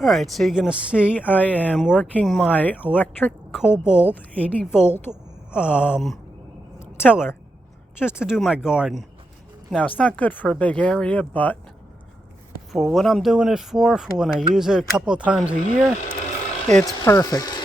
Alright, so you're going to see I am working my electric cobalt 80 volt tiller just to do my garden. Now it's not good for a big area, but for what I'm doing it for when I use it a couple of times a year, it's perfect.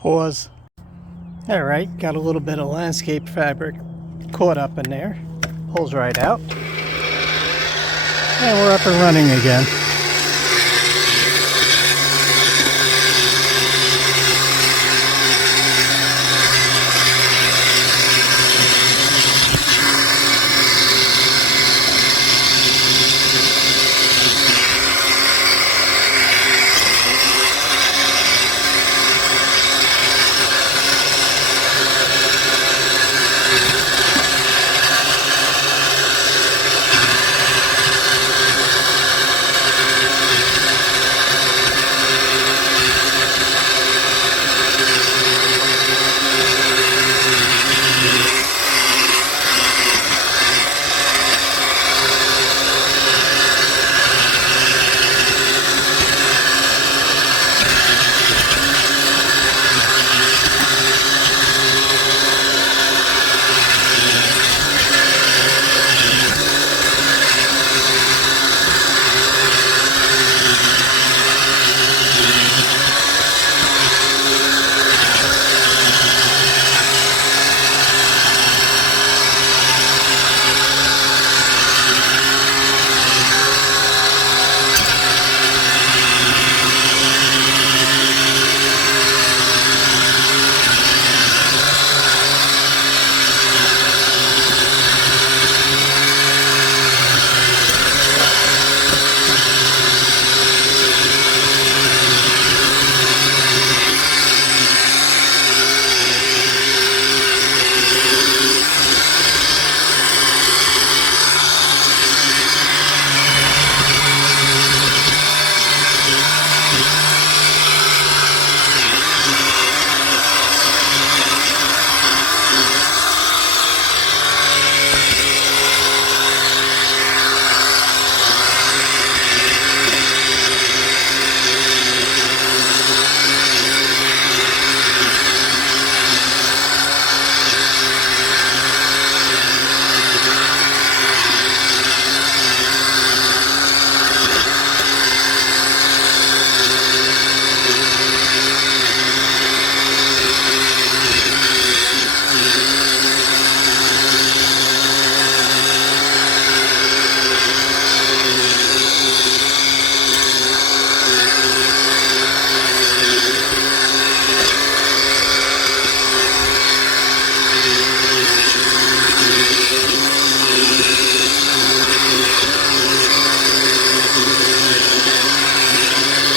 Pause. Alright, got a little bit of landscape fabric caught up in there. Pulls right out. And we're up and running again.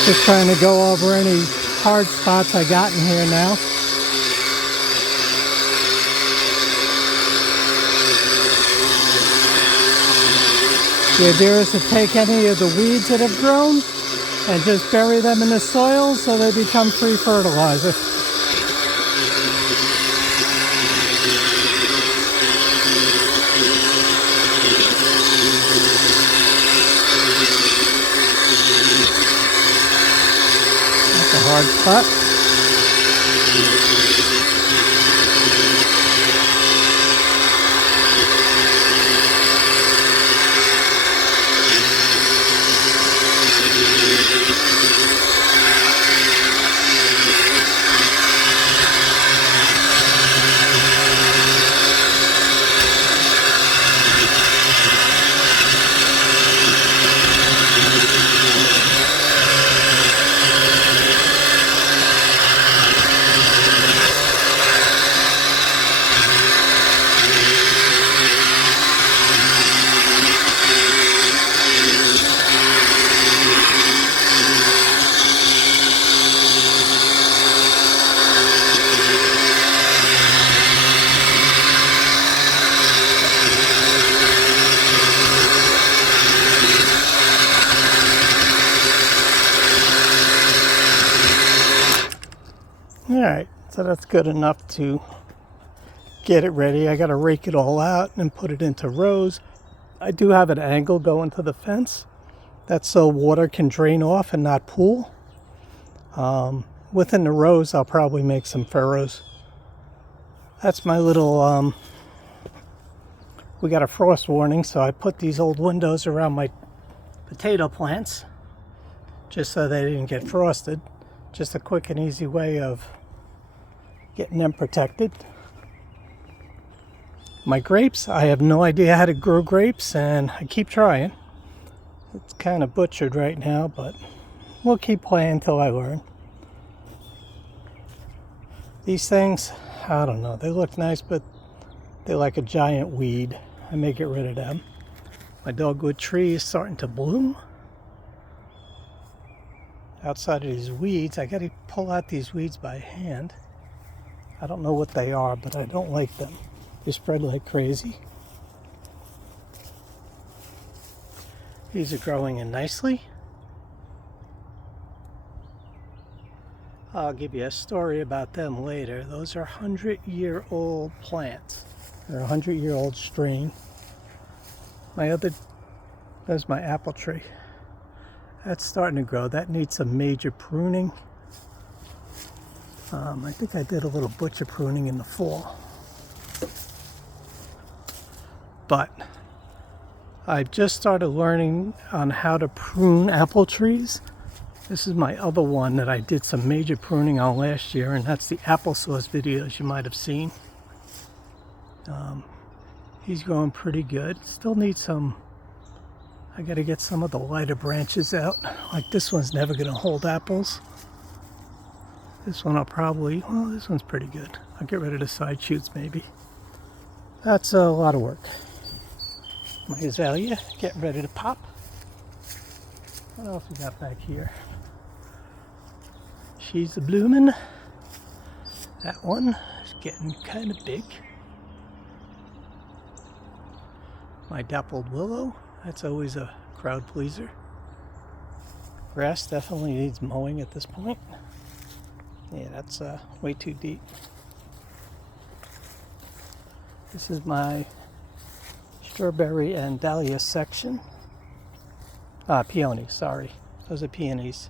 Just trying to go over any hard spots I got in here now. The idea is to take any of the weeds that have grown and just bury them in the soil so they become free fertilizer. Hard spot. Alright, so that's good enough to get it ready. I got to rake it all out and put it into rows. I do have an angle going to the fence. That's so water can drain off and not pool. Within the rows, I'll probably make some furrows. That's my little, we got a frost warning, so I put these old windows around my potato plants just so they didn't get frosted. Just a quick and easy way of getting them protected. My grapes, I have no idea how to grow grapes, and I keep trying. It's kind of butchered right now, but we'll keep playing until I learn. These things, I don't know, they look nice, but they're like a giant weed. I may get rid of them. My dogwood tree is starting to bloom. Outside of these weeds, I got to pull out these weeds by hand. I don't know what they are, but I don't like them. They spread like crazy. These are growing in nicely. I'll give you a story about them later. Those are 100-year-old plants. They're a 100-year-old strain. There's my apple tree. That's starting to grow. That needs some major pruning. I think I did a little butcher pruning in the fall. But I've just started learning on how to prune apple trees. This is my other one that I did some major pruning on last year, and that's the applesauce videos you might have seen. He's growing pretty good. Still needs some, I gotta get some of the lighter branches out. Like this one's never gonna hold apples. This one I'll probably, well, this one's pretty good. I'll get rid of the side shoots maybe. That's a lot of work. My azalea getting ready to pop. What else we got back here? She's a blooming. That one is getting kind of big. My dappled willow, that's always a crowd pleaser. Grass definitely needs mowing at this point. Yeah, that's way too deep. This is my strawberry and dahlia section. Peonies, sorry. Those are peonies.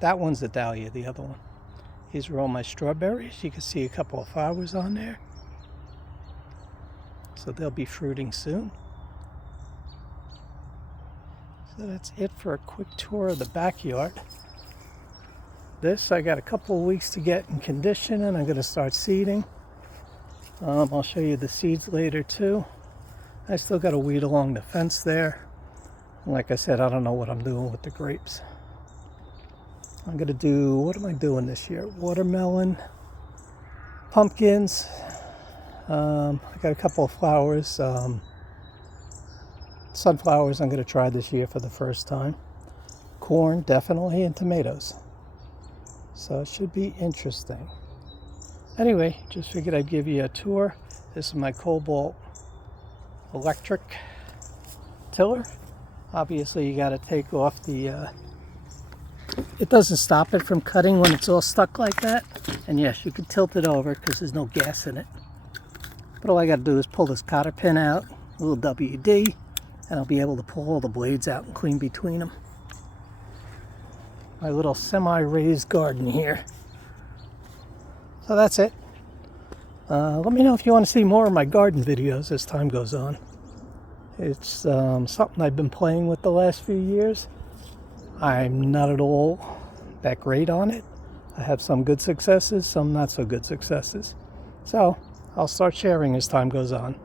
That one's the dahlia, the other one. These are all my strawberries. You can see a couple of flowers on there. So they'll be fruiting soon. So that's it for a quick tour of the backyard. This, I got a couple of weeks to get in condition, and I'm going to start seeding. I'll show you the seeds later too. I still got to weed along the fence there. And like I said, I don't know what I'm doing with the grapes. I'm going to do, what am I doing this year? Watermelon, pumpkins. I got a couple of flowers. Sunflowers I'm going to try this year for the first time. Corn, definitely, and tomatoes. So it should be interesting. Anyway, just figured I'd give you a tour. This is my Cobalt electric tiller. Obviously you got to take off the it doesn't stop it from cutting when it's all stuck like that, and yes, you can tilt it over because there's no gas in it, but all I got to do is pull this cotter pin out, a little WD, and I'll be able to pull all the blades out and clean between them. My little semi-raised garden here. So that's it. Let me know if you want to see more of my garden videos as time goes on. It's something I've been playing with the last few years. I'm not at all that great on it. I have some good successes, some not so good successes. So I'll start sharing as time goes on.